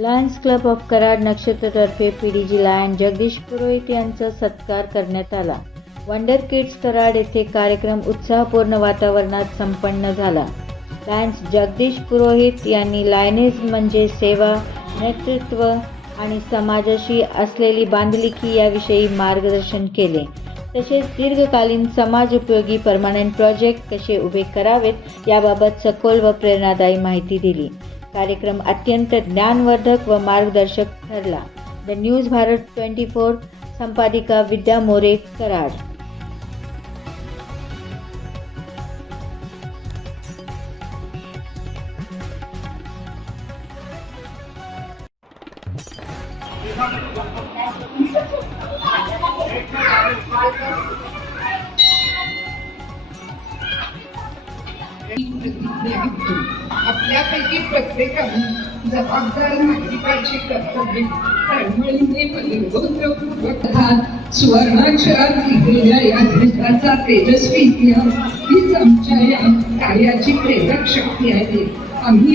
Lions club of Karad नक्षत्रतर्फे PDG lion Jagdish Purohit यांचा सत्कार करण्यात आला. वंडर किड्स कराड येथे कार्यक्रम उत्साहपूर्ण वातावरणात संपन्न झाला. लायन्स जगदीश पुरोहित यांनी लायनेज म्हणजे सेवा, नेतृत्व आणि समाजाशी असलेली बांधिलकी याविषयी मार्गदर्शन केले. तसेच दीर्घकालीन समाज उपयोगी परमनंट प्रोजेक्ट कसे उभे करावेत याबाबत सखोल व प्रेरणादायी माहिती दिली. कार्यक्रम अत्यंत ज्ञानवर्धक व मार्गदर्शक ठरला. द न्यूज भारत 24 संपादिका विद्या मोरे, कराड. आपल्यापैकी प्रत्येकाने जबाबदार नागरिकाची कर्तव्य तळमळीने बजावून सुवर्णाक्षरात लिहिलेल्या या देशाचा तेजस्वी इतिहास हीच आमच्या या कार्याची प्रेरक शक्ती आहे. आम्ही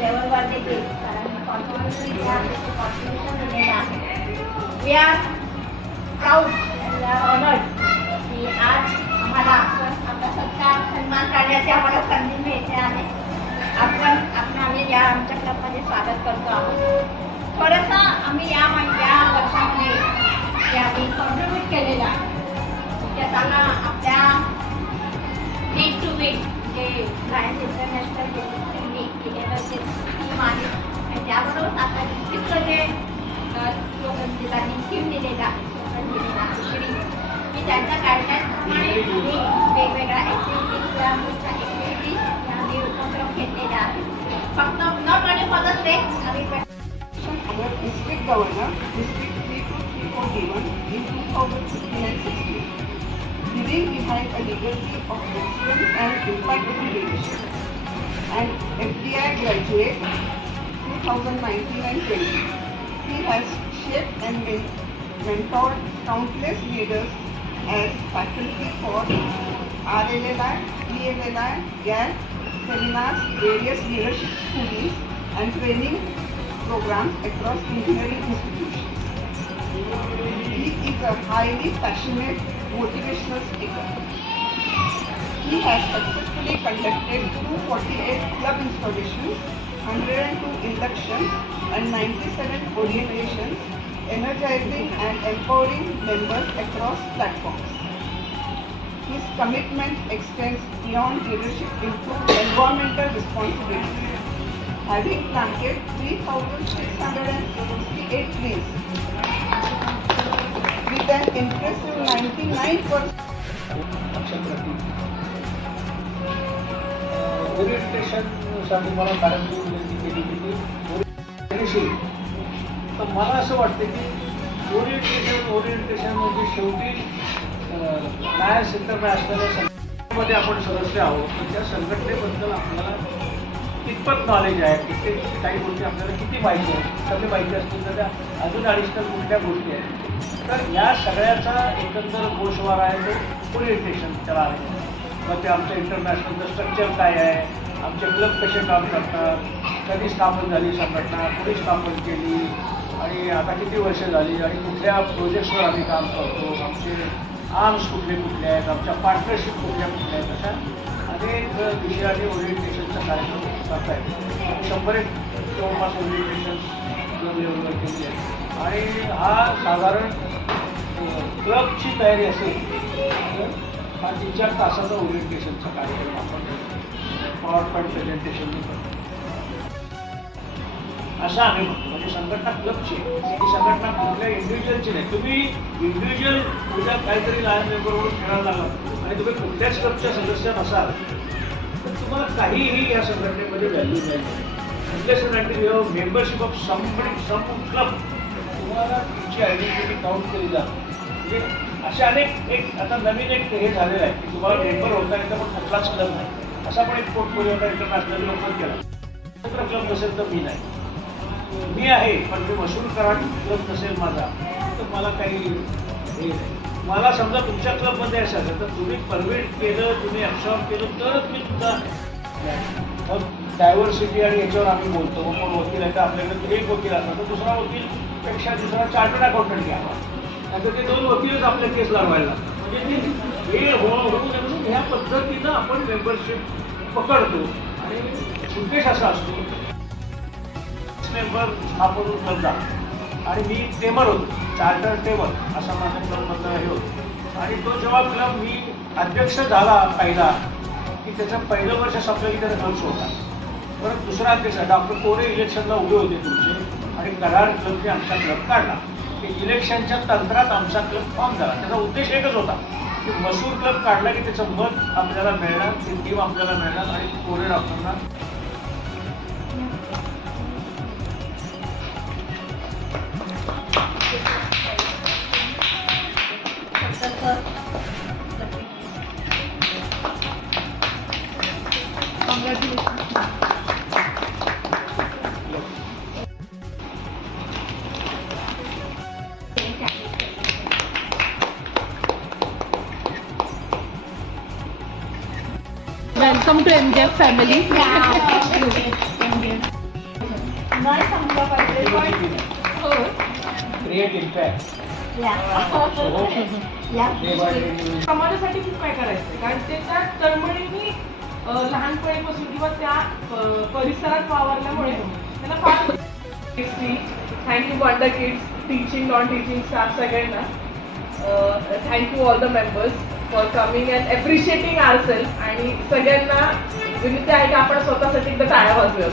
लेवलवर देखील कारण कॉन्ट्रिब्युशन दिलेलं आहे. We are proud and honoured की आज आम्हाला आपला सत्कार सन्मान करण्याची आम्हाला संधी मिळते आहे. आम्ही या आमच्या क्लबमध्ये स्वागत करतो आहोत. थोडंसं आम्ही या वर्षामध्ये जे आम्ही कॉन्ट्रीब्यूट केलेलं आहे त्याला आपल्या वीक टू वीक जे लायन्स इंटरनॅशनल स्कीम आहे आणि त्याबरोबर आता डिस्ट्रिक्टचं जे लोकांनी स्कीम दिलेलं आहे की त्यांच्या गाईडलाईन्सप्रमाणे वेगवेगळ्या ॲक्टिव्हिटीज आम्ही उपक्रम घेतलेले आहेत. फक्त not only for the state आम्ही our district governor, District 3234 in 2015 and 16, leaving behind a legacy of excellence and impactful leadership. And FDI graduate 2019 and 20. He has shaped and mentored countless leaders as faculty for RLLI, ELLI, GAT, seminars, various leadership schools and training programs across engineering institutions. He is a highly passionate, motivational speaker. He has successfully conducted 248 club installations, 102 inductions, and 97 orientations, energizing and empowering members across platforms. His commitment extends beyond leadership into environmental responsibility, having planted 3,668 trees with an impressive 99%. ओरिएंटेशनसाठी मला कार्यक्रम विनंती केली होती. तर मला असं वाटतं की ओरिएंटेशन म्हणजे शेवटी लायन्स इंटरनॅशनल या संघटनेमध्ये आपण सदस्य आहोत. तर त्या संघटनेबद्दल आपल्याला कितपत नॉलेज आहे, किती काही गोष्टी आपल्याला किती माहिती आहे, कमी माहिती असतील तर त्या अजून ॲडिशनल कुठल्या गोष्टी आहेत. तर या सगळ्याचा एकंदर गोषवार आहे तो ओरिएंटेशन त्याला आहे. मग ते आमचं इंटरनॅशनलचं स्ट्रक्चर काय आहे, आमचे क्लब कसे काम करतात, कधी स्थापन झाली संघटना, कुणी स्थापन केली आणि आता किती वर्ष झाली आणि कुठल्या प्रोजेक्ट्सवर आम्ही काम करतो, आमचे आर्म्स कुठले कुठले आहेत, आमच्या पार्टनरशिप कुठल्या आहेत, अशा अनेक विषयाने ओरिएंटेशनचा कार्यक्रम करता येतो. 100 जवळपास ओरिएंटेशन क्लब लेवलवर केली आहे आणि हा साधारण क्लबची तयारी असेल तर हा 3-4 तासाचा ओरिएंटेशनचा कार्यक्रम आपण पॉवर पॉईंट प्रेझेंटेशन करतो असं आम्ही म्हणतो. म्हणजे संघटना क्लबची, ही संघटना कुठल्या इंडिव्हिज्युअलची नाही. तुम्ही इंडिव्हिज्युअल उद्या काहीतरी लायन मेंबरवरून खेळायला लागला आणि तुम्ही कुठल्याच क्लबच्या सदस्य नसाल तर तुम्हाला काहीही या संघटनेमध्ये व्हॅल्यू नाही. Unless and until you have membership of some club तुम्हाला तुमची आयडेंटिटी काउंट केली जाते. म्हणजे असे अनेक आता नवीन एक हे झालेलं आहे की तुम्हाला मेंबर होता येतं पण कुठलाच क्लब नाही. असा पण एक पोर्टफोलिओ इंटरनॅशनल लोकल केला. क्लब नसेल तर मी नाही, मी आहे पण मी मशहूर कराड क्लब नसेल माझा तर मला काही हे नाही. मला समजा तुमच्या क्लबमध्ये असायचं तर तुम्ही परमिट केलं, तुम्ही ॲब्सॉर्ब केलं तरच मी तुमचा. मग डायव्हर्सिटी आणि याच्यावर आम्ही बोलतो. मग कोण वकील आहे तर आपल्याकडे एक वकील असला तर दुसरा वकीलपेक्षा दुसरा चार्टर्ड अकाउंटंट घ्यावा. नाहीतर ते 2 वकीलच आपल्या केस लढवायला लागतात. म्हणजे ते हे होऊ नये म्हणून ह्या पद्धतीनं आपण मेंबरशिप पकडतो. आणि उद्देश असा असतो मेंबर हा करून क्लबला आणि मी टेमर होतो, चार्टर टेमर असा माझ्या क्लबमधला हे होतो. आणि तो जेव्हा क्लब मी अध्यक्ष झाला पहिला की त्याचं पहिलं वर्ष संपलं की त्याचा क्लब सोडला. परत दुसरा अध्यक्ष डॉक्टर कोरे इलेक्शनला उभे होते तुमचे आणि कराड क्लबने आमचा क्लब काढला. की इलेक्शनच्या तंत्रात आमचा क्लब फॉर्म झाला. त्याचा उद्देश एकच होता की मशहूर क्लब काढला की त्याचं मत आपल्याला मिळणार, ती टीम आपल्याला मिळणार आणि कोरे डॉक्टरांना Welcome to MJF family. नाही सांगलं पाहिजे पण हो. Create impact. समाजासाठी खूप काय करायचं कारण ते त्या तळमळीने लहानपणीपासून किंवा त्या परिसरात वावरल्यामुळे त्यांना फार. Thank you wonder kids, teaching non teaching staff सगळ्यांना. Thank you all the members for coming and appreciating our self. आणि सगळ्यांना विनंती आहे की आपण स्वतःसाठी एकदा टाळ्या वाजवूया.